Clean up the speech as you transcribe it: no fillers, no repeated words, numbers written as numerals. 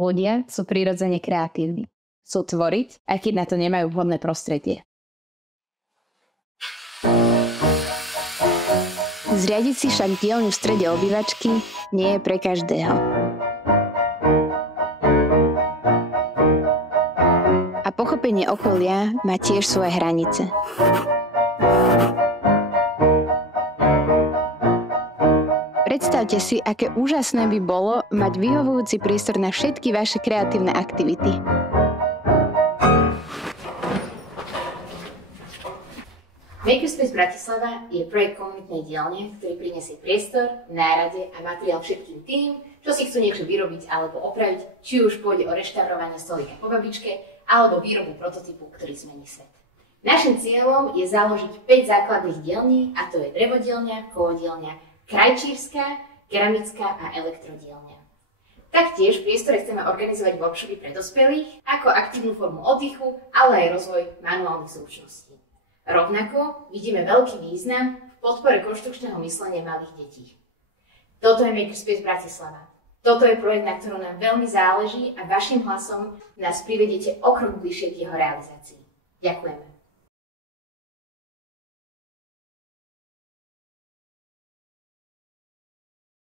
Ľudia sú prirodzene kreatívni. Chcú tvoriť, aj keď na to nemajú vhodné prostredie. Zriadiť si však dielňu v strede obývačky nie je pre každého. A pochopenie okolia má tiež svoje hranice. Predstavte si, aké úžasné by bolo mať vyhovujúci priestor na všetky vaše kreatívne aktivity. Makerspace Bratislava je projekt komunitnej dielne, ktorý prinesie priestor, nárade a materiál všetkým tým, čo si chcú niečo vyrobiť alebo opraviť, či už pôjde o reštaurovanie stolíka po babičke alebo výrobu prototypu, ktorý zmení svet. Naším cieľom je založiť 5 základných dielní, a to je drevodielňa, kovodielňa, krajčírska, keramická a elektrodielňa. Taktiež v priestore chceme organizovať workshopy pre dospelých ako aktívnu formu oddychu, ale aj rozvoj manuálnych zručností. Rovnako vidíme veľký význam v podpore konštrukčného myslenia malých detí. Toto je Makerspace Bratislava. Toto je projekt, na ktorom nám veľmi záleží a vašim hlasom nás privedete o krok bližšie k jeho realizácii. Ďakujeme.